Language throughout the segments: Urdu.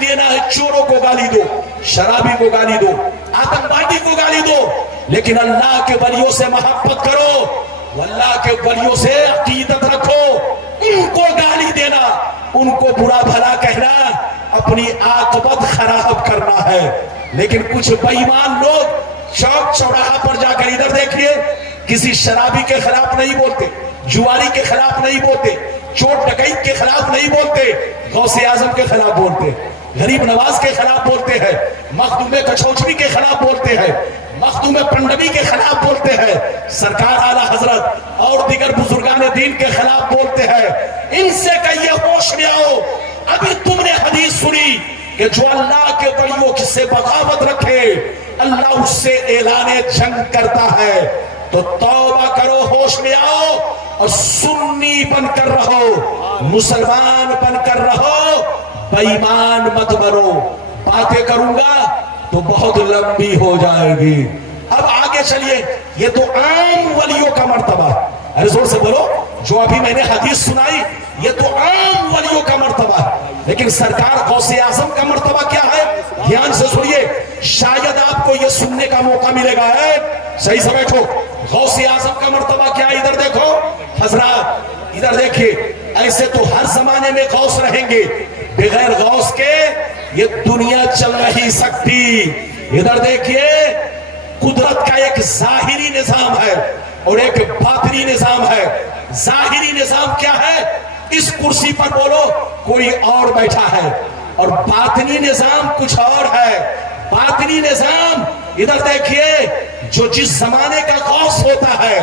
دینا ہے چوروں کو گالی دو, شرابی کو گالی دو, آتنکوادی کو گالی دو, لیکن اللہ کے ولیوں سے محبت کرو, اللہ کے ولیوں سے عقیدت رکھو. ان کو گالی دینا, ان کو برا بھلا کہنا اپنی عاقبت خراب کرنا ہے. لیکن کچھ بے ایمان لوگ چوک چوراہا پر جا کر ادھر دیکھیے, کسی شرابی کے خلاف نہیں بولتے, جواری کے خلاف نہیں بولتے, چور ڈکیت کے خلاف نہیں بولتے, غوث اعظم کے خلاف بولتے, غریب نواز کے خلاف بولتے ہیں, مخدوم کچھوچری کے خلاف بولتے ہیں, مخدوم پنڈوی کے خلاف بولتے ہیں, سرکار اعلیٰ حضرت اور دیگر بزرگان دین کے خلاف بولتے ہیں. ان سے کہیے ہوش میں آؤ. ابھی تم نے حدیث سنی کہ جو اللہ کے ولیوں سے بغاوت رکھے اللہ اس سے اعلان جنگ کرتا ہے. تو توبہ کرو, ہوش میں آؤ اور سنی بن کر رہو, مسلمان بن کر رہو, بے ایمان مت بنو. باتیں کروں گا تو بہت لمبی ہو جائے گی. اب آگے چلیے, یہ تو عام ولیوں کا مرتبہ, ارے زور سے بولو, جو ابھی میں نے حدیث سنائی یہ تو عام ولیوں کا مرتبہ, لیکن سرکار غوث اعظم کا مرتبہ کیا ہے؟ دھیان سے سنیے, شاید آپ کو یہ سننے کا موقع ملے گا. صحیح سے بیٹھو. غوث اعظم کا مرتبہ کیا ہے؟ ادھر دیکھو حضرات, ادھر دیکھیے. ایسے تو ہر زمانے میں غوث رہیں گے, بغیر غوث کے یہ دنیا چل نہیں سکتی. ادھر دیکھیے, قدرت کا ایک ظاہری نظام ہے اور ایک باطنی نظام ہے. ظاہری نظام کیا ہے؟ اس کرسی پر بولو کوئی اور بیٹھا ہے, اور باطنی نظام کچھ اور ہے. باطنی نظام ادھر دیکھیے, جو جس زمانے کا غوث ہوتا ہے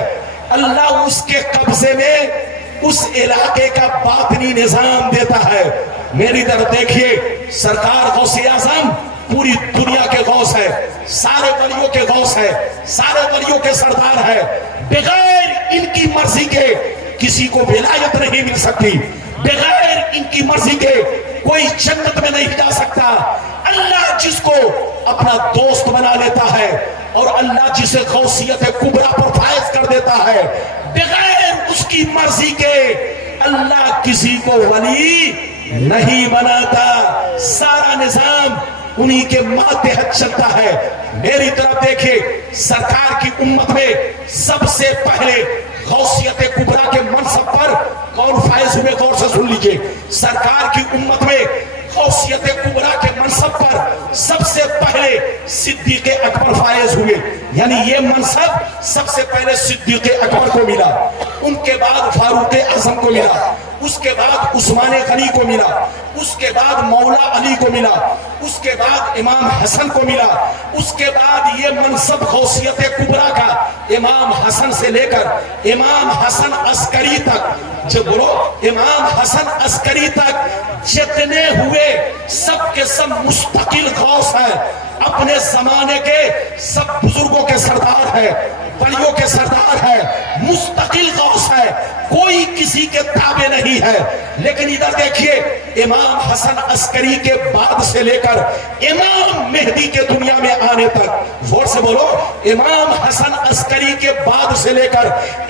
اللہ اس کے قبضے میں اس علاقے کا باطنی نظام دیتا ہے. میری طرف دیکھیے, سرکار غوث اعظم پوری دنیا کے غوث ہے, سارے ولیوں کے غوث ہے, سارے ولیوں کے سردار ہے. بغیر ان کی مرضی کے کسی کو ولایت نہیں مل سکتی, بغیر ان کی مرضی کے کوئی جنت میں نہیں جا سکتا. اللہ جس کو اپنا دوست بنا لیتا ہے اور اللہ جسے غوثیت کبریٰ پر فائز کر دیتا ہے, بغیر اس کی مرضی کے اللہ کسی کو ولی نہیں بناتا. سارا نظام انہی کے ماتحت چلتا ہے. میری طرف دیکھیں, سرکار کی امت میں سب سے پہلے غوثیت کبریٰ کے منصب پر کون فائز ہوئے؟ غور سے سن لیجئے. سرکار کی امت میں غوثیت کبریٰ کے منصب پر سب سے پہلے صدیق اکبر فائز ہوئے. یعنی یہ منصب سب سے پہلے صدیق اکبر کو ملا, ان کے بعد فاروق اعظم کو ملا, اس کے بعد عثمان غنی کو ملا, اس کے بعد مولا علی کو ملا, اس کے بعد امام حسن کو ملا, اس کے بعد یہ منصب غوثیت کبریٰ کا امام حسن سے لے کر امام حسن عسکری تک, جب بولو امام حسن عسکری تک جتنے ہوئے سب کے سب مستقل غوث ہیں, اپنے زمانے کے سب بزرگوں کے سردار ہیں, ولیوں کے سردار ہیں, مستقل غوث ہے, کوئی کسی کے تابع نہیں ہے. لیکن ادھر دیکھیے, امام حسن عسکری کے بعد سے لے کر امام مہدی کے دنیا میں آنے تک, زور سے بولو, امام حسن عسکری کے بعد سے لے کر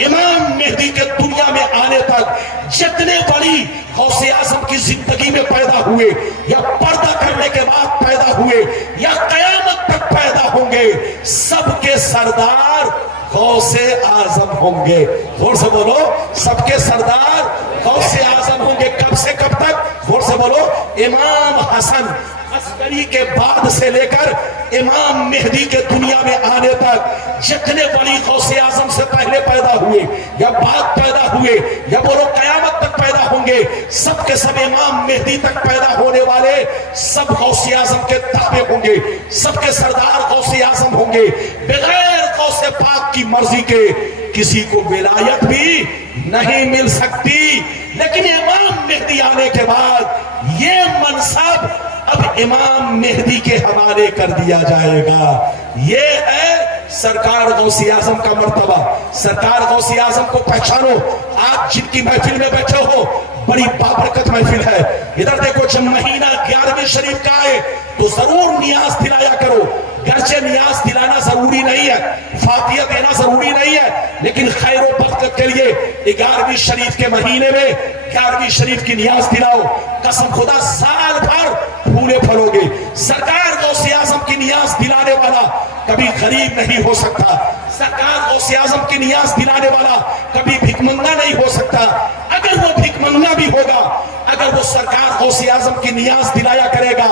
امام مہدی کے دنیا میں آنے تک جتنے ولی غوث اعظم کی زندگی میں پیدا ہوئے یا پردہ کرنے کے بعد پیدا ہوئے یا قیامت تک پیدا ہوں گے, سب کے سردار غوث اعظم ہوں گے. زور سے بولو, سب کے سردار غوث اعظم ہوں گے. کب سے کب تک؟ زور سے بولو, امام حسن عسکری کے بعد سے لے کر امام مہدی کے دنیا میں آنے تک جتنے ولی غوث اعظم سے پہلے پیدا ہوئے یا بعد پیدا ہوئے یا بولو قیامت تک پیدا ہوں گے, سب کے سب امام مہدی تک پیدا ہونے والے سب غوث اعظم کے تابع ہوں گے, سب کے سردار غوث اعظم ہوں گے. بغیر غوث پاک کی مرضی کے کسی کو ولایت بھی نہیں مل سکتی. لیکن امام مہدی آنے کے بعد یہ منصب اب امام مہدی کے حوالے کر دیا جائے گا. یہ ہے سرکار غوث اعظم کا مرتبہ. سرکار غوث اعظم کو پہچانو. آپ جن کی محفل میں بیٹھے ہو بڑی بابرکت محفل ہے. ادھر دیکھو, جب مہینہ 11ویں شریف کا آئے تو ضرور نیاز دلایا کرو. گرچہ نیاز دلانا ضروری نہیں ہے, فاتحہ دینا ضروری نہیں ہے, لیکن خیر و برکت کے لیے 11ویں شریف کے مہینے میں 11ویں شریف کی نیاز دلاؤ. قسم خدا سال بھر پھولے پھلو گے. سرکار غوث اعظم کی نیاز دلانے والا کبھی غریب نہیں ہو سکتا. سرکار غوث اعظم کی نیاز دلانے والا کبھی بھیک منگا نہیں ہو سکتا. اگر وہ بھیک منگا بھی ہوگا, اگر وہ سرکار غوث اعظم کی نیاز دلایا کرے گا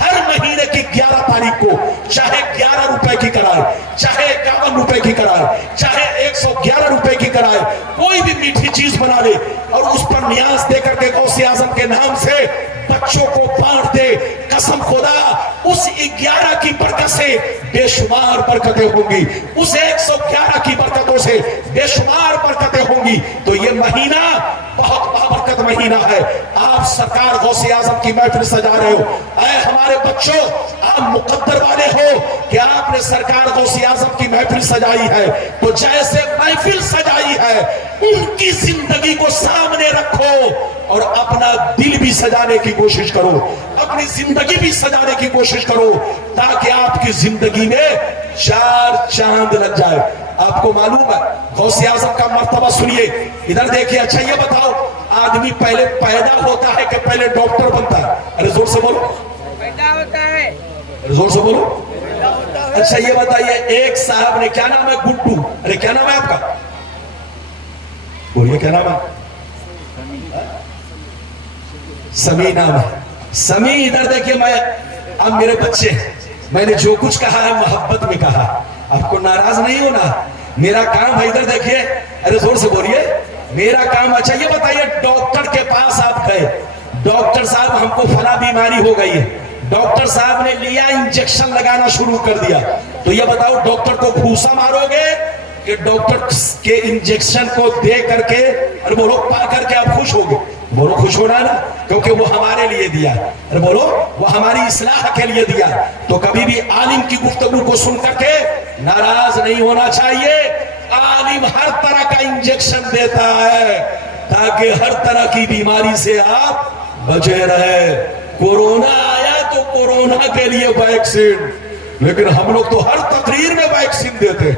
ہر مہینے کی 11 تاریخ کو, چاہے 11 روپے کی کرائے, چاہے 51 روپے کی کرائے, چاہے 111 روپے کی کرائے, کوئی بھی میٹھی چیز بنا لے اور اس پر نیاز دے کر کے غوث اعظم کے نام سے بچوں کو بانٹ دے, قسم خدا اس 11 کی برکت سے بے شمار برکتیں ہوں گی, اس 111 کی برکتوں سے بے شمار برکتیں ہوں گی. تو یہ مہینہ بہت بابرکت مہینہ ہے. آپ سرکار غوث اعظم کی محفل سجا رہے ہو, اے ہمارے بچوں آپ مقدر والے ہو کہ آپ نے سرکار غوث اعظم کی محفل سجائی ہے, تو جیسے محفل سجائی ہے ان کی زندگی کو سامنے رکھو اور اپنا دل بھی سجانے کی کوشش کرو, اپنی زندگی بھی سجانے کی کوشش کرو تاکہ آپ کی زندگی میں 4 چاند لگ جائے. آپ کو معلوم ہے غوث اعظم کا مرتبہ سنیے, ادھر دیکھیے. اچھا یہ بتاؤ آدمی پہلے پیدا ہوتا ہے کہ پہلے ڈاکٹر بنتا ہے؟ ارے زور سے بولو, پیدا ہوتا ہے. زور سے بولو. اچھا یہ بتائیے ایک صاحب نے, کیا نام ہے, گڈو, ارے کیا نام ہے آپ کا, بولیے کیا نام ہے, سمی نام ہے. سمی ادھر دیکھیے, میں اب میرے بچے میں نے جو کچھ کہا ہے محبت میں کہا, آپ کو ناراض نہیں ہونا, میرا کام ہے. ادھر دیکھیے, ارے زور سے بولیے, میرا کام. اچھا یہ بتائیے ڈاکٹر کے پاس آپ گئے, ڈاکٹر صاحب ہم کو فلاں بیماری ہو گئی ہے, ڈاکٹر صاحب نے لیا انجیکشن لگانا شروع کر دیا, تو یہ بتاؤ ڈاکٹر کو گھوسا مارو گے کہ ڈاکٹر کے انجیکشن کو دے کر کے, ارے بولو, پا کر کے آپ خوش ہوگے؟ بولو خوش ہونا نا, کیونکہ وہ ہمارے لیے دیا. ارے بولو وہ ہماری اصلاح کے لیے دیا. تو کبھی بھی عالم کی گفتگو کو سن کر کے ناراض نہیں ہونا چاہیے. عالم ہر طرح کا انجیکشن دیتا ہے تاکہ ہر طرح کی بیماری سے آپ بچے رہے. کورونا آیا تو کورونا کے لیے ویکسین, لیکن ہم لوگ تو ہر تقریر میں ویکسین دیتے,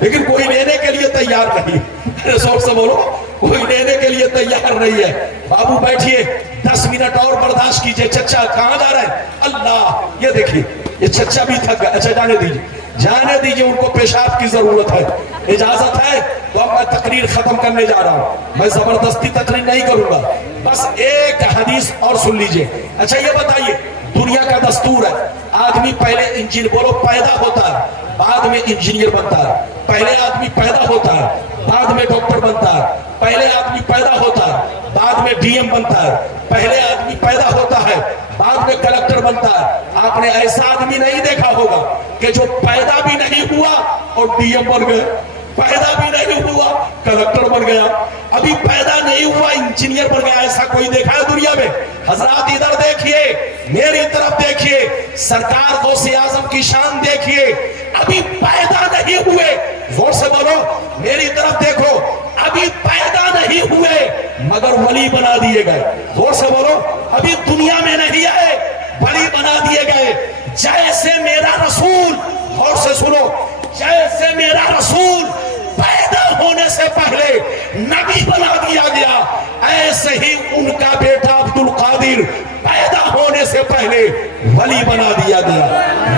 لیکن کوئی لینے کے لیے تیار نہیں. ارے زور سے بولو, کوئی لینے کے لیے تیار نہیں ہے. بابو بیٹھیے 10 منٹ اور برداشت کیجئے. چچا کہاں جا رہے ہیں؟ اللہ, یہ دیکھیے یہ چچا بھی تھک گئے. اچھا جانے دیجئے, جانے دیجئے, ان کو پیشاب کی ضرورت ہے. اجازت ہے تو اب میں تقریر ختم کرنے جا رہا ہوں. میں زبردستی تقریر نہیں کروں گا, بس ایک حدیث اور سن لیجئے. اچھا یہ بتائیے دنیا کا دستور ہے, آدمی پہلے انجینئر, بولو, پیدا ہوتا ہے, بعد میں انجینئر بنتا ہے. پہلے آدمی پیدا ہوتا ہے, بعد میں ڈاکٹر بنتا ہے. پہلے آدمی پیدا ہوتا ہے, بعد میں ڈی ایم بنتا ہے. پہلے آدمی پیدا ہوتا ہے, بعد میں کلکٹر بنتا ہے. آپ نے ایسا آدمی نہیں دیکھا ہوگا کہ جو پیدا بھی نہیں ہوا اور ڈی ایم بن گئے, پیدا بھی نہیں ہوا کلکٹر بن گیا, ابھی پیدا نہیں ہوا انجینئر بن گیا. ایسا کوئی دیکھا ہے دنیا میں؟ حضرات ادھر دیکھیے, میری طرف دیکھیے, سرکار غوث اعظم کی شان دیکھیے. ابھی پیدا نہیں ہوئے, زور سے بولو, میری طرف دیکھو, ابھی پیدا نہیں ہوئے مگر ولی بنا دیے گئے. زور سے بولو, ابھی دنیا میں نہیں آئے, ولی بنا دیے گئے. جیسے میرا رسول, غور سے سنو, جیسے میرا رسول پیدا ہونے سے پہلے نبی بنا دیا گیا, ایسے ہی ان کا بیٹا عبد القادر پیدا ہونے سے پہلے ولی بنا دیا گیا.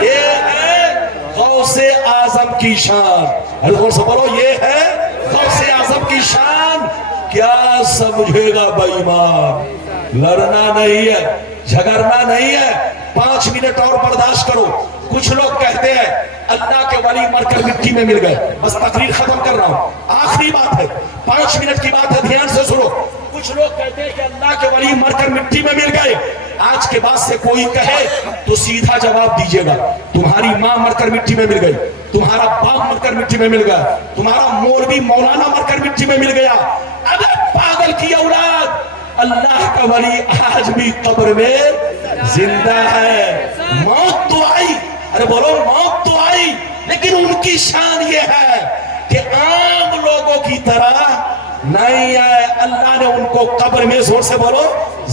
یہ ہے غوث اعظم کی شان. غور سے بولو, یہ ہے غوث اعظم کی شان. کیا سمجھے گا بے ایمان؟ لڑنا نہیں ہے, جھگڑنا نہیں ہے, 5 منٹ اور برداشت کرو. کچھ لوگ کہتے ہیں اللہ کے ولی مر کر مٹی میں مل گئے. بس تقریر ختم کر رہا ہوں, آخری بات ہے, 5 منٹ کی بات ہے, دھیان سے سنو. کچھ لوگ کہتے ہیں کہ اللہ کے ولی مر کر مٹی میں مل گئے. آج کے بعد سے کوئی کہے تو سیدھا جواب دیجئے گا, تمہاری ماں مر کر مٹی میں مل گئی, تمہارا باپ مر کر مٹی میں مل گیا, تمہارا مولوی مولانا مر کر مٹی میں مل گیا. اگر پاگل کی اولاد, اللہ کا ولی آج بھی قبر میں زندہ ہے. موت تو آئی, ارے بولو, موت تو آئی, لیکن ان کی شان یہ ہے کہ عام لوگوں کی طرح نہیں ہے. اللہ نے ان کو قبر میں, زور سے بولو,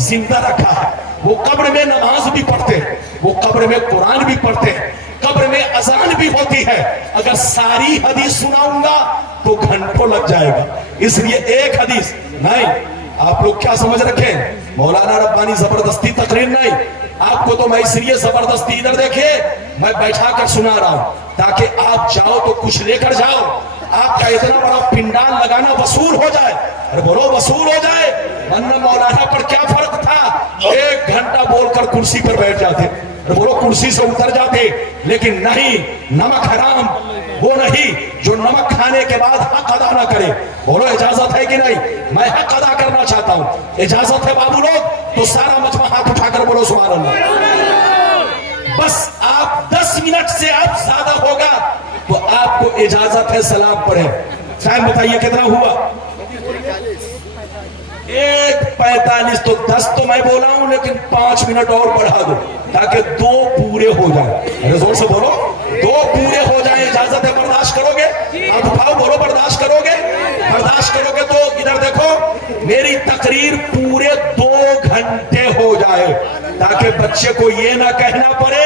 زندہ رکھا ہے. وہ قبر میں نماز بھی پڑھتے ہیں, وہ قبر میں قرآن بھی پڑھتے ہیں, قبر میں اذان بھی ہوتی ہے. اگر ساری حدیث سناؤں گا تو گھنٹوں لگ جائے گا, اس لیے ایک حدیث نہیں. آپ لوگ کیا سمجھ رکھیں, مولانا ربانی زبردستی تقریر نہیں, آپ کو تو میں اس لیے زبردستی ادھر دیکھیے میں بیٹھا کر سنا رہا ہوں تاکہ آپ جاؤ تو کچھ لے کر جاؤ. آپ کا اتنا بڑا پنڈال لگانا وصول ہو جائے. ارے بولو وصول ہو جائے. ورنہ مولانا پر کیا فرق تھا؟ 1 گھنٹہ بول کر کرسی پر بیٹھ جاتے. بولو کرسی سے اتر جاتے. لیکن نہیں, نمک حرام وہ نہیں جو نمک کھانے کے بعد حق ادا نہ کرے. بولو اجازت ہے کہ نہیں؟ میں حق ادا کرنا چاہتا ہوں. اجازت ہے بابو لوگ؟ تو سارا مجمع ہاتھ اٹھا کر بولو سبحان اللہ. بس آپ 10 منٹ سے اب زیادہ ہوگا تو آپ کو اجازت ہے سلام پڑھیں. ٹائم بتائیے کتنا ہوا؟ 1:45. تو 10 تو میں بولا ہوں لیکن 5 منٹ اور بڑھا دو تاکہ 2 پورے ہو جائیں. ارے زور سے بولو 2 پورے ہو جائیں. اجازت ہے؟ برداشت کرو گے؟ اب اٹھاؤ بولو برداشت کرو گے؟ برداشت کرو گے تو ادھر دیکھو میری تقریر پورے 2 گھنٹے ہو جائے تاکہ بچے کو یہ نہ کہنا پڑے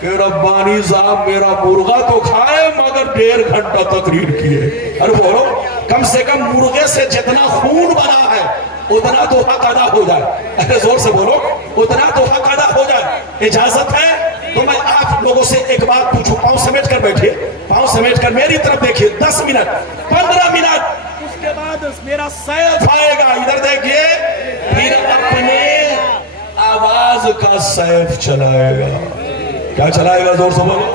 کہ ربانی صاحب میرا مرغا تو کھائے مگر 1.5 گھنٹہ تقریر کیے. ارے بولو کم سے کم مرغے سے جتنا خون بنا ہے اتنا تو حق ادا ہو جائے. ارے زور سے بولو اتنا تو حق ادا ہو جائے. اجازت ہے تو میں آپ لوگوں سے ایک بات پوچھوں. پاؤں سمیٹ کر بیٹھیے, پاؤں سمیٹ کر میری طرف دیکھیے. 10 منٹ 15 منٹ اس کے بعد میرا سیف آئے گا. ادھر دیکھیے پھر اپنے آواز کا سیف چلائے گا. کیا چلائے گا؟ زور سے بولو.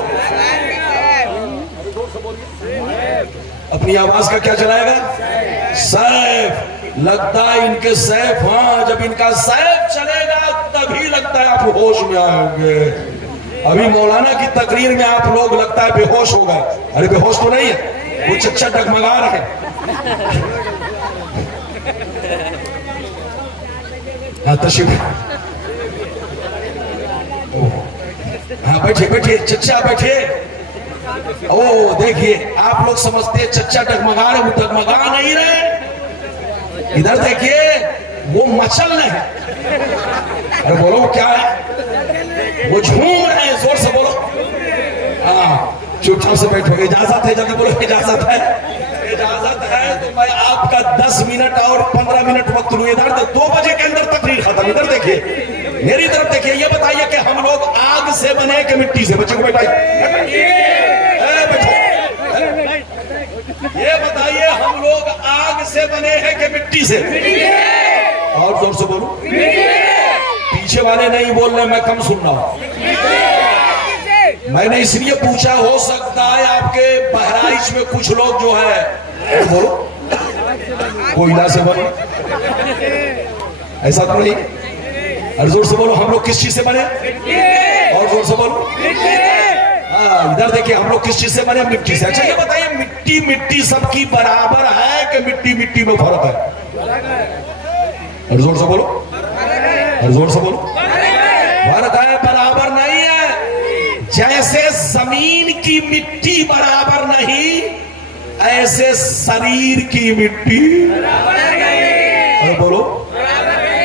اپنی آواز کا کیا چلائے گا؟ سیف. لگتا ہے ان کے سیف, ہاں جب ان کا سیف چلے گا تبھی لگتا ہے آپ ہوش میں آئیں گے. ابھی مولانا کی تقریر میں آپ لوگ لگتا ہے بے ہوش ہو گئے. ارے بے ہوش تو نہیں ہے, وہ چچا ڈگمگا رہے. ہاں تشریف, ہاں بیٹھے بیٹھے چچا بیٹھے. او دیکھیے آپ لوگ سمجھتے چچا ڈگمگا رہے, وہ ڈگمگا نہیں رہے. ادھر دیکھیے وہ مچل رہے ہیں. ارے بولو کیا ہے؟ وہ جھوم رہے ہیں. زور سے بولو. ہاں چپ چاپ سے بیٹھو. اجازت ہے؟ جلدی بولو اجازت ہے. اجازت ہے تو میں آپ کا 10 منٹ اور 15 منٹ وقت لوں. ادھر 2 بجے کے اندر تقریر ختم. ادھر دیکھیے میری طرف دیکھیے. یہ بتائیے کہ ہم لوگ آگ سے بنے کہ مٹی سے؟ بچے کو بیٹھائیے. یہ بتائیے ہم لوگ آگ سے بنے ہیں کہ مٹی سے؟ اور زور سے بولو. پیچھے والے نہیں بول رہے, میں کم سن رہا ہوں. میں نے اس لیے پوچھا ہو سکتا ہے آپ کے بہرائچ میں کچھ لوگ جو ہے بولو کوئلہ سے بنے. ایسا تو نہیں. اور زور سے بولو ہم لوگ کس چیز سے بنے؟ اور زور سے بولو. ادھر دیکھیں ہم لوگ کس چیز سے بنے؟ مٹی سے. اچھا یہ بتائیے مٹی مٹی سب کی برابر ہے کہ مٹی مٹی میں فرق ہے؟ اور زور سے بولو. اور زور سے بولو. فرق ہے, برابر نہیں ہے. جیسے زمین کی مٹی برابر نہیں ایسے شریر کی مٹی. اور بولو.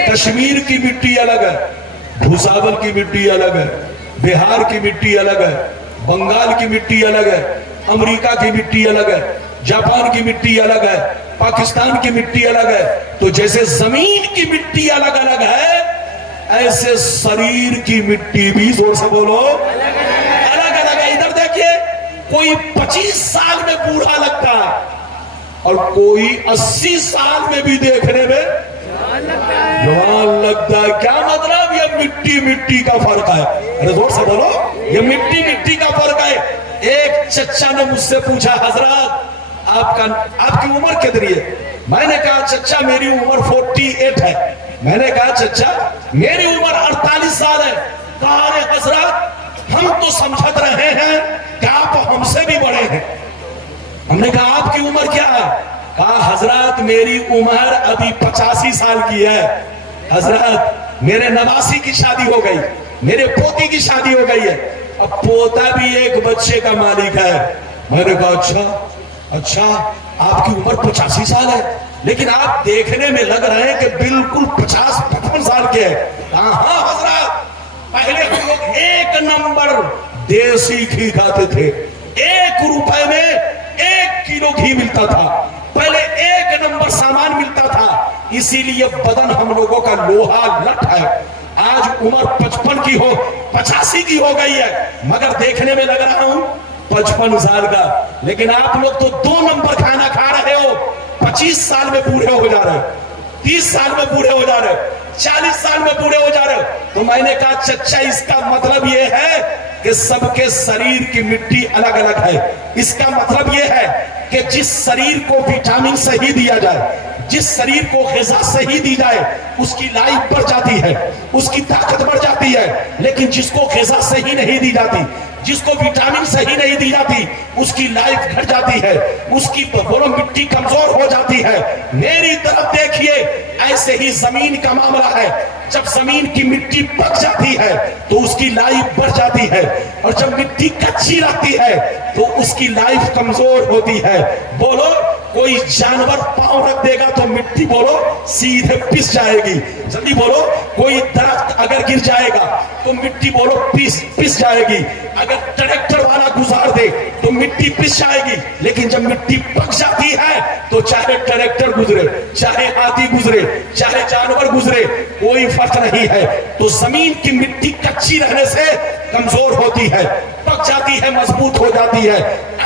کشمیر کی مٹی الگ ہے, بھوساول کی مٹی الگ ہے, بہار کی مٹی الگ ہے, بنگال کی مٹی الگ ہے, امریکہ کی مٹی الگ ہے, جاپان کی مٹی الگ ہے, پاکستان کی مٹی الگ ہے. تو جیسے زمین کی مٹی الگ الگ ہے ایسے شریر کی مٹی بھی زور سے بولو الگ الگ ہے. ادھر دیکھیے کوئی 25 سال میں بوڑھا لگتا ہے اور کوئی 80 سال میں بھی دیکھنے میں جوان لگتا ہے. کیا مطلب؟ یہ مٹی مٹی کا فرق ہے. ارے زور سے بولو یہ مٹی مٹی کا فرق ہے. ایک چچا نے مجھ سے پوچھا حضرات آپ کی عمر کتنی ہے؟ میں نے کہا چچا میری عمر 48 ہے. میں نے کہا چچا میری عمر 48 سال ہے. کہا ارے حضرات ہم تو سمجھت رہے ہیں کہ آپ ہم سے بھی بڑے ہیں. ہم نے کہا آپ کی عمر کیا ہے؟ کہا حضرات میری عمر ابھی 85 سال کی ہے. حضرات میرے نواسی کی شادی ہو گئی, میرے پوتی کی شادی ہو گئی ہے, اب پوتا بھی ایک بچے کا مالک ہے. میں نے کہا اچھا آپ کی عمر 85 سال ہے لیکن آپ دیکھنے میں لگ رہے ہیں کہ بالکل 50-55 سال کے ہیں. ہاں حضرات پہلے ہم لوگ 1 نمبر دیسی گھی کھاتے تھے. 1 روپے میں 1 کلو گھی ملتا تھا. پہلے 1 نمبر سامان ملتا تھا. اسی لیے بدن ہم لوگوں کا لوہا لٹ ہے. آج عمر 55 کی ہو 85 کی ہو گئی ہے، مگر دیکھنے میں لگ رہا ہوں 55 سال کا، لیکن آپ لوگ تو 2 نمبر کھانا کھا رہے ہو، 25 سال میں بوڑھے ہو جا رہے، 30 سال میں بوڑھے ہو جا رہے، 40 سال میں بوڑھے ہو جا رہے. تو میں نے کہا چچا اس کا مطلب یہ ہے کہ سب کے شریر کی مٹی الگ الگ ہے. اس کا مطلب یہ ہے کہ جس شریر کو وٹامن صحیح دیا جائے، جس شریر کو غذا صحیح دی جائے، اس کی لائف بڑھ جاتی ہے، اس کی طاقت بڑھ جاتی ہے. لیکن جس کو غذا صحیح نہیں دی جاتی، جس کو وٹامن صحیح نہیں دی جاتی، اس کی لائف گھٹ جاتی ہے، اس کی بولو مٹی کمزور ہو جاتی ہے. میری طرف دیکھیے، ایسے ہی زمین کا معاملہ ہے. جب زمین کی مٹی پک جاتی ہے تو اس کی لائف بڑھ جاتی ہے، اور جب مٹی کچی رہتی ہے تو اس کی لائف کمزور ہوتی ہے. بولو کوئی جانور پاؤں رکھ دے گا تو مٹی بولو سیدھے پس جائے گی. جلدی بولو. کوئی درخت اگر گر جائے گا تو مٹی بولو پس جائے گی. اگر ٹریکٹر والا گزار دے تو مٹی پس جائے گی. لیکن جب مٹی پک جاتی ہے تو چاہے ٹریکٹر گزرے، چاہے ہاتھی گزرے، چاہے جانور گزرے، کوئی فرق نہیں ہے. تو زمین کی مٹی کچی رہنے سے کمزور ہوتی ہے، پک جاتی ہے، مضبوط ہو جاتی ہے.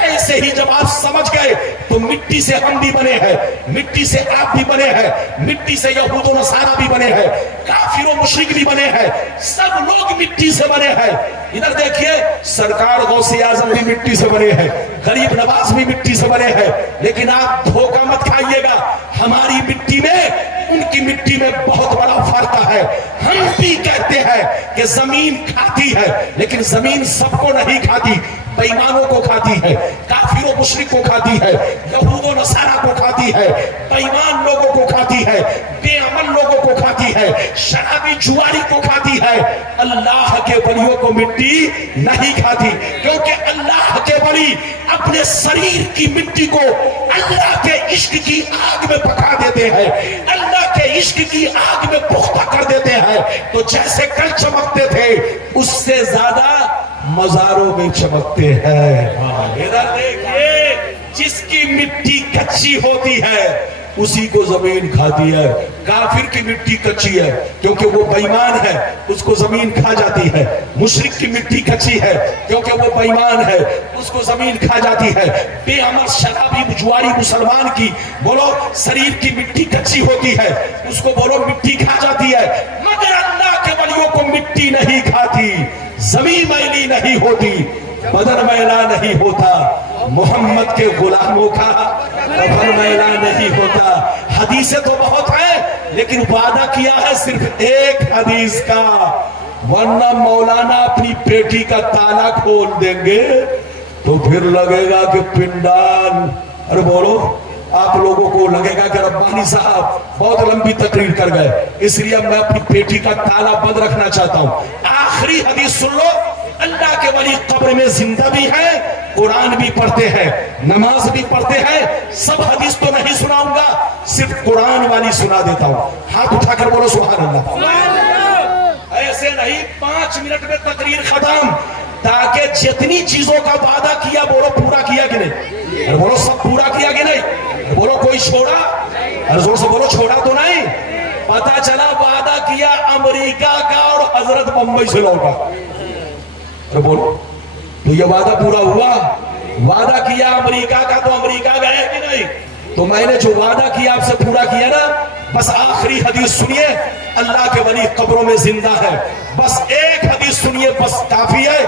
ایسے ہی جب آپ سمجھ گئے تو مٹی سے ہم بھی بنے ہیں، مٹی سے آپ بھی بنے ہیں، مٹی سے یہود و نصارہ بھی بنے ہیں، کافر و مشرک بھی بنے ہیں، سب لوگ مٹی سے بنے ہیں. ادھر دیکھیے سرکار غوث اعظم بھی مٹی سے بنے ہیں، غریب نواز بھی مٹی سے بنے ہیں. لیکن آپ دھوکہ مت کھائیے گا، ہماری مٹی میں ان کی مٹی میں بہت بڑا فرق ہے. ہم بھی کہتے ہیں کہ زمین کھاتی ہے، لیکن زمین سب کو نہیں کھاتی. بے ایمانوں کو کھاتی ہے، کافر و مشرک کو کھاتی ہے، یہود و نصارہ کو کھاتی ہے، بے ایمان لوگوں کو کھاتی ہے، بے عمل لوگوں کو کھاتی ہے، شرابی جواری کو کھاتی ہے. اللہ کے ولیوں کو مٹی نہیں کھاتی، کیونکہ اللہ کے ولی اپنے شریر کی مٹی کو اللہ کے عشق کی آگ میں پکا دیتے ہیں، اللہ کے عشق کی آگ میں پختہ کر دیتے ہیں. تو جیسے کل چمکتے تھے اس سے زیادہ مزاروں میں چمکتے ہیں. ادھر دیکھیے جس کی مٹی کچی ہوتی ہے اسی کو زمین کھاتی ہے. کافر کی مٹی کچی ہے کیونکہ وہ بے ایمان ہے، اس کو زمین کھا جاتی ہے. مشرک کی مٹی کچی ہے کیونکہ وہ بے ایمان ہے، اس کو زمین کھا جاتی ہے. بے عمل شرابی جواری مسلمان کی بولو شریر کی مٹی کچی ہوتی ہے، اس کو بولو مٹی کھا جاتی ہے. مگر اللہ کے ولیوں کو مٹی نہیں کھاتی، زمین میلی نہیں ہوتی، بدن میلا نہیں ہوتا، محمد کے غلاموں کا کفن میلا نہیں ہوتا. حدیثیں تو بہت ہیں لیکن وعدہ کیا ہے صرف ایک حدیث کا، ورنہ مولانا اپنی بیٹی کا تالا کھول دیں گے تو پھر لگے گا کہ پنڈال. ارے بولو، آپ لوگوں کو لگے گا کہ ربانی صاحب بہت لمبی تقریر کر گئے، اس لیے میں اپنی بیٹی کا تالا بند رکھنا چاہتا ہوں. آخری حدیث سن لو. اللہ کے ولی قبر میں زندہ بھی ہے، قرآن بھی پڑھتے ہیں، نماز بھی پڑھتے ہیں. سب حدیث تو نہیں سناؤں گا، صرف قرآن والی سنا دیتا ہوں. ہاتھ اٹھا کر بولو سبحان اللہ. ایسے نہیں 5 منٹ میں تقریر ختم، تاکہ جتنی چیزوں کا وعدہ کیا بولو پورا کیا کہ نہیں، بولو سب پورا کیا کہ نہیں، بولو کوئی چھوڑا، اور زور سے بولو چھوڑا تو نہیں. پتا چلا وعدہ کیا امریکہ کا اور حضرت بمبئی سے لوٹا. بولو تو یہ وعدہ پورا ہوا؟ وعدہ کیا امریکہ کا تو امریکہ گئے کہ نہیں؟ تو میں نے جو وعدہ کیا آپ سے پورا کیا نا. بس آخری حدیث سنیے، اللہ کے ولی قبروں میں زندہ ہے. بس ایک حدیث سنیے، بس کافی ہے.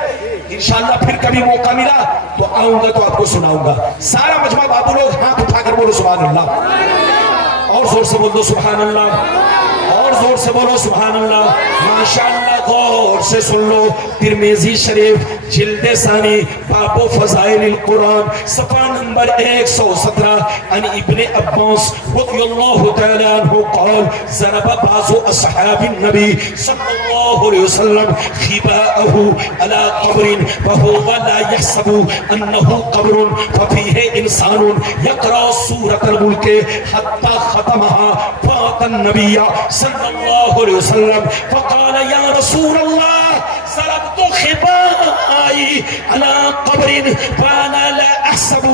انشاءاللہ پھر کبھی موقع ملا تو آؤں گا تو آپ کو سناؤں گا. سارا مجمع بابو لوگ ہاتھ اٹھا کر بولو سبحان اللہ، اور زور سے بول دو سبحان اللہ، اور زور سے بولو سبحان اللہ. ماشاءاللہ غور سے سن لو. ترمذی شریف جلد ثانی باب فضائل القرآن صفحہ نمبر 117 عن ابن عباس رضی اللہ تعالی عنہ قال ضرب بعض اصحاب النبی صلی اللہ علیہ وسلم خباءه على قبر وهو لا يحسب انه قبر ففيه انسان يقرأ سورة الملك حتى ختمها فات النبي صلی اللہ علیہ وسلم فقال یا رسول اللہ ضربت خبائی على قبر فانا لا احسب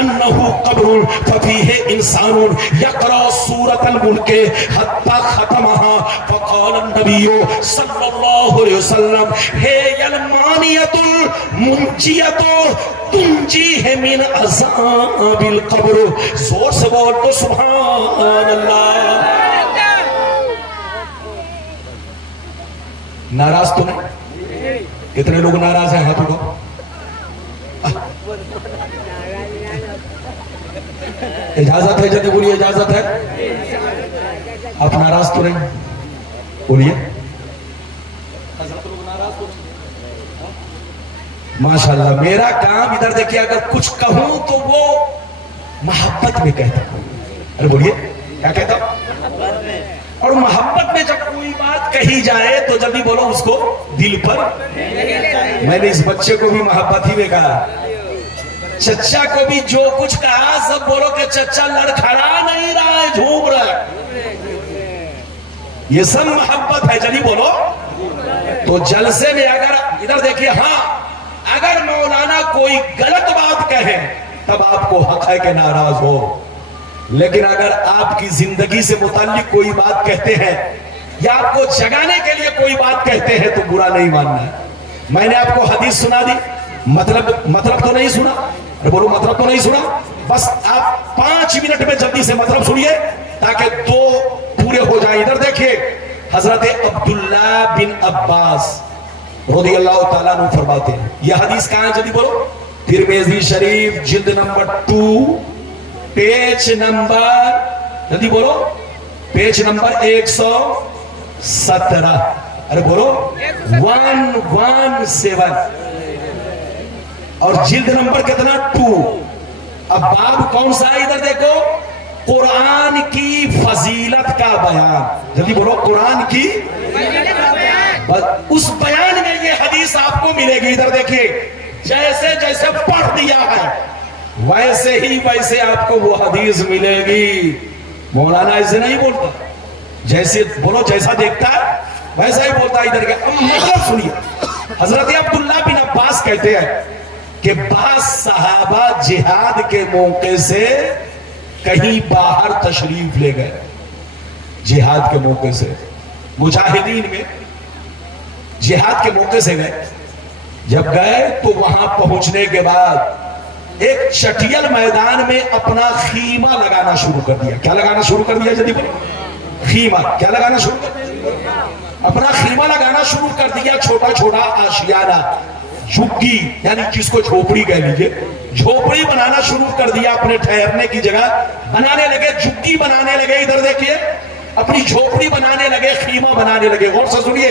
انه قبر ففيه انسان يقرأ سورة الملك حتى ختمها فقال النبي صلی اللہ علیہ وسلم هي المانية المنجية تنجيه من عذاب القبر. زور سے بول تو سبحان اللہ. ناراض تو نہیں؟ کتنے لوگ ناراض ہیں؟ ہاتھ اٹھاؤ. اجازت ہے؟ جلدی بولیے اجازت ہے. آپ ناراض تو نہیں؟ بولیے. ماشاءاللہ. میرا کام ادھر دیکھیے اگر کچھ کہوں تو وہ محبت میں کہتا ہوں. ارے بولیے کیا کہتا ہوں؟ اور محبت میں جب کوئی بات کہی جائے تو جب بھی بولو اس کو دل پر. میں نے اس بچے کو بھی محبت ہی میں کہا, چچا کو بھی جو کچھ کہا سب بولو کہ چچا لڑکھڑا نہیں رہا ہے, جھوم رہا ہے. یہ سب محبت ہے. جلدی بولو. تو جلسے میں اگر ادھر دیکھیے, ہاں اگر مولانا کوئی غلط بات کہے تب آپ کو حق ہے کہ ناراض ہو, لیکن اگر آپ کی زندگی سے متعلق کوئی بات کہتے ہیں یا آپ کو جگانے کے لیے کوئی بات کہتے ہیں تو برا نہیں ماننا ہے. میں نے آپ کو حدیث سنا دی, مطلب تو نہیں سنا. بولو مطلب تو نہیں سنا. بس آپ 5 منٹ میں جلدی سے مطلب سنیے تاکہ 2 پورے ہو جائیں. ادھر دیکھیے, حضرت عبداللہ بن عباس رضی اللہ تعالیٰ عنہ فرماتے ہیں, یہ حدیث کہاں ہے؟ جلدی بولو. ترمذی شریف جلد نمبر 2 پیج نمبر, جلدی بولو, پیج نمبر 117. ارے بولو 117. اور جلد نمبر کتنا؟ 2. اب باب کون سا ہے؟ ادھر دیکھو, قرآن کی فضیلت کا بیان. جلدی بولو, قرآن کی اس بیان میں یہ حدیث آپ کو ملے گی. ادھر دیکھیے, جیسے جیسے پڑھ دیا ہے ویسے ہی ویسے آپ کو وہ حدیث ملے گی. مولانا ایسے نہیں بولتا, جیسے بولو جیسا دیکھتا ہے ویسا ہی بولتا ہے. ادھر کے مطلب سنیے. حضرت عبداللہ بن عباس کہتے ہیں کہ بعض صحابہ جہاد کے موقع سے کہیں باہر تشریف لے گئے. جہاد کے موقع سے, مجاہدین میں جہاد کے موقع سے گئے. جب گئے تو وہاں پہنچنے کے بعد ایک چٹیل میدان میں اپنا خیمہ لگانا شروع کر دیا. کیا لگانا شروع کر دیا؟ جلدی بولو. خیمہ. کیا لگانا شروع کر دیا؟ اپنا خیمہ لگانا شروع کر دیا. چھوٹا چھوٹا آشیانہ, جھگی یعنی جس کو جھوپڑی کہہ لیجئے, جھوپڑی بنانا شروع کر دیا. اپنے ٹھہرنے کی جگہ بنانے لگے, جھگی بنانے لگے. ادھر دیکھیے, اپنی جھوپڑی بنانے لگے, خیمہ بنانے لگے. غور سے سنیے,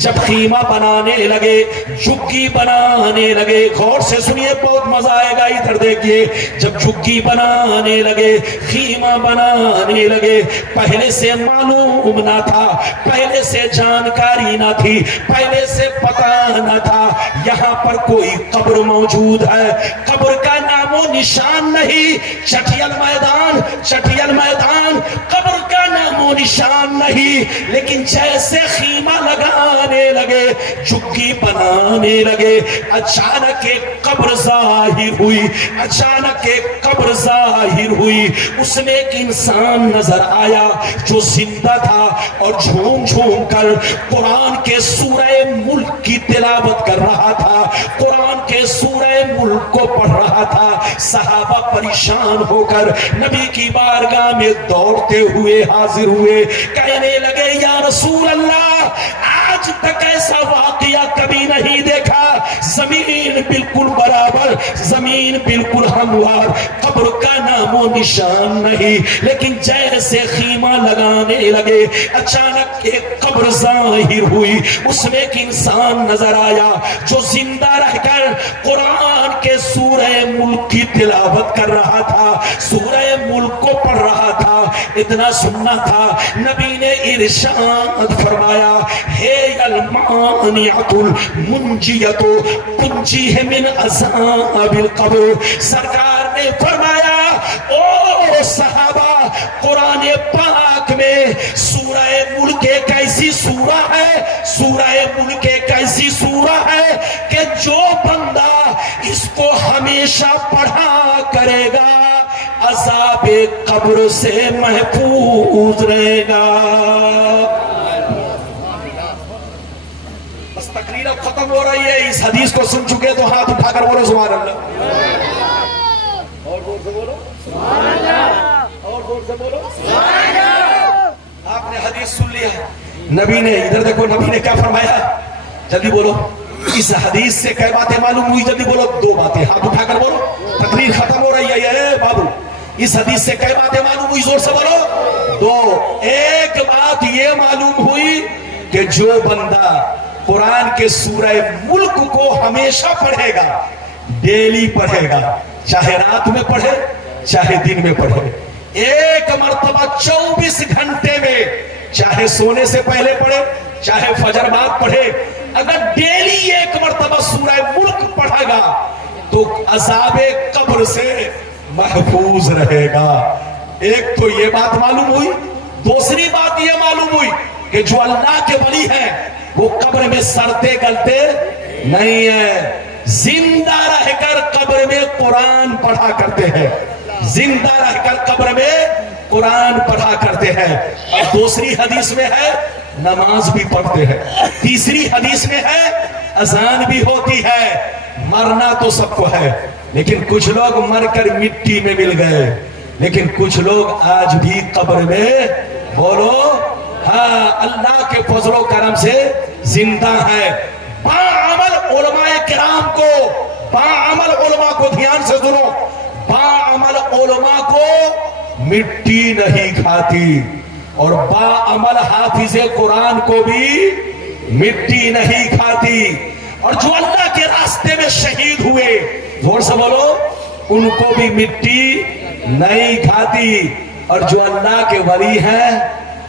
جب خیمہ بنانے لگے, جھگی بنانے لگے, غور سے سنیے بہت مزہ آئے گا. ادھر دیکھیے, جب جھگی بنانے لگے, خیمہ بنانے لگے, پہلے سے معلوم نہ تھا, پہلے سے جانکاری نہ تھی, پہلے سے پتہ نہ تھا یہاں پر کوئی قبر موجود ہے. قبر کا نام و نشان نہیں. چٹیل میدان, چٹیل میدان, قبر کا نام و نشان نہیں. لیکن جیسے خیمہ لگانے لگے, جھگی بنانے لگے, اچانک ایک قبر ظاہر ہوئی. اچانک ایک قبر ظاہر ہوئی. اس میں ایک انسان نظر آیا جو زندہ تھا اور جھوم جھوم کر قرآن کے سورہ ملک کی تلاوت کر رہا تھا, قرآن کے سورہ ملک کو پڑھ رہا تھا. صحابہ پریشان ہو کر نبی کی بارگاہ میں دوڑتے ہوئے حاضر ہوئے, کہنے لگے یا رسول اللہ, آج تک ایسا واقعہ کبھی نہیں دیکھا. زمین بالکل برابر, زمین بالکل ہموار, قبر کا نام و نشان نہیں. لیکن جیسے خیمہ لگانے لگے, اچانک ایک قبر ظاہر ہوئی. اس میں ایک انسان نظر آیا جو زندہ رہ کر قرآن کے سورہ ملک کی تلاوت کر رہا تھا, سورہ ملک کو پڑھ رہا تھا. اتنا سننا تھا, نبی نے ارشاد فرمایا, ہے المانعۃ المنجیۃ تنجیہ من عذاب القبر. سرکار نے فرمایا, او صحابہ, قرآن پاک میں سورہ ملک ایک ایسی سورہ ہے, سورہ ملک ایک ایسی سورہ ہے کہ جو بندہ اس اس کو ہمیشہ پڑھا کرے گا عذاب قبر سے محفوظ رہے گا۔ بس تقریر اب ختم ہو رہی ہے، اس حدیث کو سن چکے تو ہاتھ اٹھا کر بولو سبحان اللہ، اور زور سے بولو سبحان اللہ، اور زور سے بولو سبحان اللہ۔ آپ نے حدیث سن لیا، نبی نے ادھر دیکھو نبی نے کیا فرمایا، جلدی بولو۔ اس حدیث سے کئی باتیں معلوم ہوئی، جلدی بولو۔ دو باتیں، ہاتھ اٹھا کر بولو، تقریر ختم ہو رہی ہے اے بابو۔ اس حدیث سے کئی باتیں معلوم ہوئی، زور سے بولو۔ دو، ایک بات یہ معلوم ہوئی کہ جو بندہ قرآن کے سورہ ملک کو ہمیشہ پڑھے گا، ڈیلی پڑھے گا، چاہے رات میں پڑھے چاہے دن میں پڑھے، ایک مرتبہ 24 گھنٹے میں، چاہے سونے سے پہلے پڑھے چاہے فجر بعد پڑھے، اگر ڈیلی ایک مرتبہ سورہ ملک پڑھا گا تو عذاب قبر سے محفوظ رہے گا۔ ایک تو یہ بات معلوم ہوئی، دوسری بات یہ معلوم ہوئی کہ جو اللہ کے ولی ہیں وہ قبر میں سڑتے گلتے نہیں ہیں، زندہ رہ کر قبر میں قرآن پڑھا کرتے ہیں، زندہ رہ کر قبر میں قرآن پڑھا کرتے ہیں۔ اور دوسری حدیث میں ہے نماز بھی پڑھتے ہیں، تیسری حدیث میں ہے اذان بھی ہوتی ہے۔ مرنا تو سب کو ہے، لیکن کچھ لوگ مر کر مٹی میں مل گئے، لیکن کچھ لوگ آج بھی قبر میں، بولو ہاں، اللہ کے فضل و کرم سے زندہ ہے۔ باعمل علماء کرام کو، باعمل علماء کو دھیان سے سنو، باعمل علماء کو مٹی نہیں کھاتی، اور باعمل حافظ قرآن کو بھی مٹی نہیں کھاتی، اور جو اللہ کے راستے میں شہید ہوئے، زور سے بولو، ان کو بھی مٹی نہیں کھاتی، اور جو اللہ کے ولی ہیں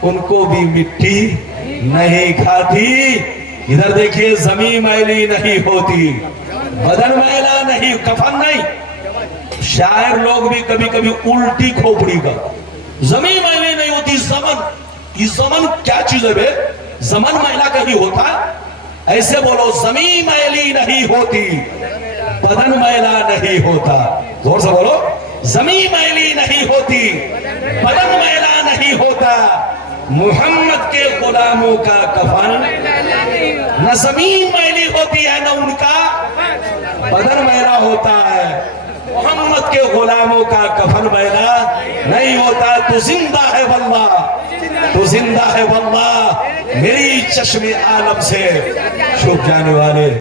ان کو بھی مٹی نہیں کھاتی۔ ادھر دیکھیے، زمین میلی نہیں ہوتی، بدن میلا نہیں، کفن نہیں۔ شاعر لوگ بھی کبھی کبھی الٹی کھوپڑی کا، زمین میلی نہیں ہوتی، زمن، یہ زمن کیا چیز ہے بے؟ زمن میلا کہیں ہوتا ہے؟ ایسے بولو، زمین میلی نہیں ہوتی، بدن میلا نہیں ہوتا، زور سے بولو، زمین میلی نہیں ہوتی، بدن میلا نہیں ہوتا، محمد کے غلاموں کا کفن نہ زمین میلی ہوتی ہے نہ ان کا بدن میلا ہوتا ہے، محمد کے غلاموں کا کفن میلا نہیں ہوتا۔ تو زندہ ہے واللہ، تو زندہ ہے واللہ، میری چشم عالم سے چھپ جانے والے